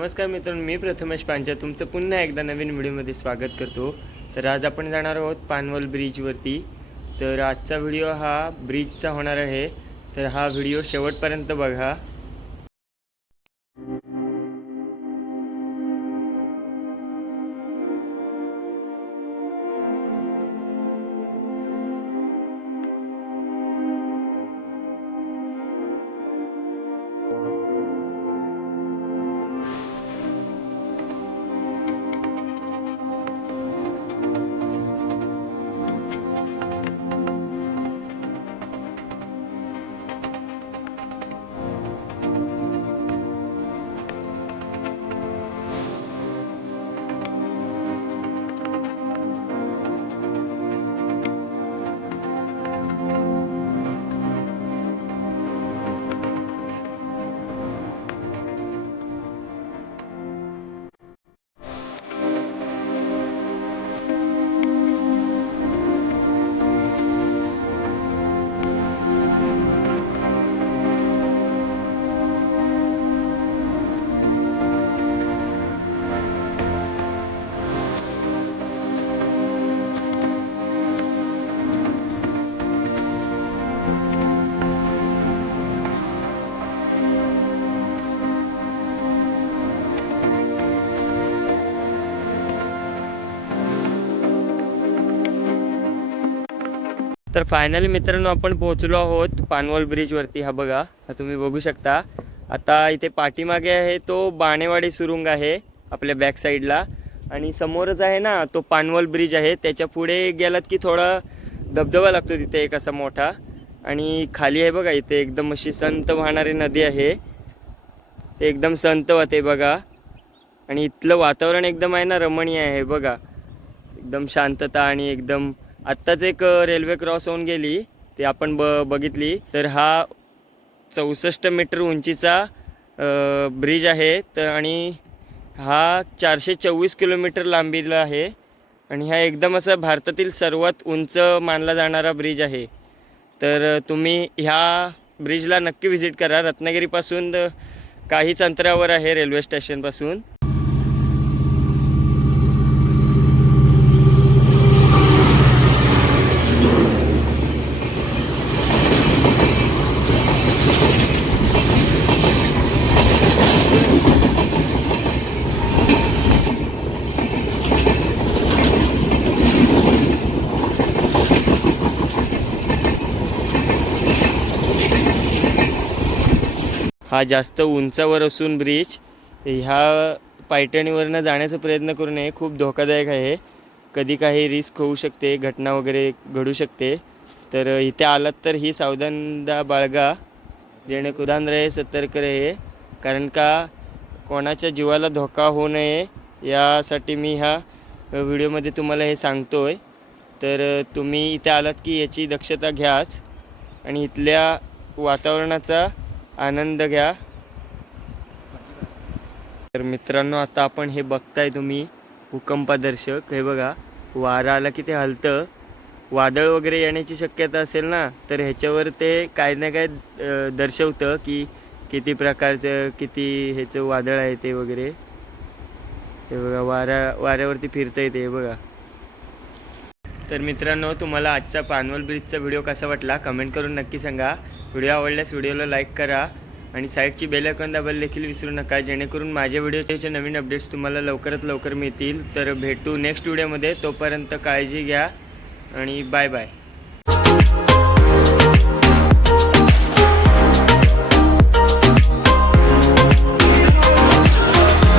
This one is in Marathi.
नमस्कार मित्रांनो, मी प्रथमेश पांचा तुमचं पुन्हा एकदा नवीन व्हिडिओमध्ये स्वागत करतो। तर आज आपण जाणार आहोत पानवल ब्रिजवरती। तर आजचा व्हिडिओ हा ब्रिजचा होणार आहे, तर हा व्हिडिओ शेवटपर्यंत बघा। तर फायनली मित्रांनो आपण पोहोचलो आहोत पानवल ब्रिजवरती। हा बघा, हा तुम्ही बघू शकता। आता इथे पाठीमागे आहे तो बाणेवाडी सुरुंग आहे आपल्या बॅक साईडला, आणि समोरच आहे ना तो पानवल ब्रिज आहे। त्याच्या पुढे गेलात की थोडा धबधबा लागतो तिथे एक असा मोठा, आणि खाली आहे बघा इथे एकदम अशी संत वाहणारी नदी आहे। ते एकदम संत वाहते बघा, आणि इथलं वातावरण एकदम आहे ना रमणीय आहे बघा, एकदम शांतता। आणि एकदम आत्ताच एक रेल्वे क्रॉस होऊन गेली, ते आपण बघितली। तर हा 64 मीटर उंचीचा ब्रिज आहे, तर आणि हा 424 किलोमीटर लांबीला आहे, आणि हा एकदम असा भारतातील सर्वात उंच मानला जाणारा ब्रिज आहे। तर तुम्ही ह्या ब्रिजला नक्की व्हिजिट करा। रत्नागिरीपासून काहीच अंतरावर आहे रेल्वे स्टेशनपासून। हा जास्त उंचावर असून ब्रिज ह्या पायटणीवरनं जाण्याचा प्रयत्न करू नये, खूप धोकादायक आहे। कधी काही रिस्क होऊ शकते, घटना वगैरे घडू शकते। तर इथे आलात तर ही सावधानता बाळगा, जेणेकरून रहे, सतर्क रहे, कारण का कोणाच्या जीवाला धोका होऊ नये यासाठी मी ह्या व्हिडिओमध्ये तुम्हाला हे सांगतोय। तर तुम्ही इथे आलात की याची दक्षता घ्याच, आणि इथल्या वातावरणाचा आनंद घ्या। तर मित्रांनो, आता आपण हे बघताय तुम्ही भूकंपदर्शक, हे बघा वारा आला की ते हलतं। वादळ वगैरे येण्याची शक्यता असेल ना, तर ह्याच्यावर ते काय ना काय दर्शवतं की किती प्रकारचं, किती ह्याचं वादळ आहे ते वगैरे। हे बघा वाऱ्यावरती फिरतं ते बघा। तर मित्रांनो, तुम्हाला आजचा पानवल ब्रिजचा व्हिडिओ कसा वाटला कमेंट करून नक्की सांगा। व्हिडिओ आवडल्यास व्हिडिओला लाईक करा, आणि साईडची बेल आयकॉन दाबायला देखील विसरू नका, जेणेकरून माझ्या व्हिडिओचे नवीन अपडेट्स तुम्हाला लवकरात लवकर मिळतील। तर भेटू नेक्स्ट व्हिडिओमध्ये, तोपर्यंत काळजी घ्या आणि बाय बाय।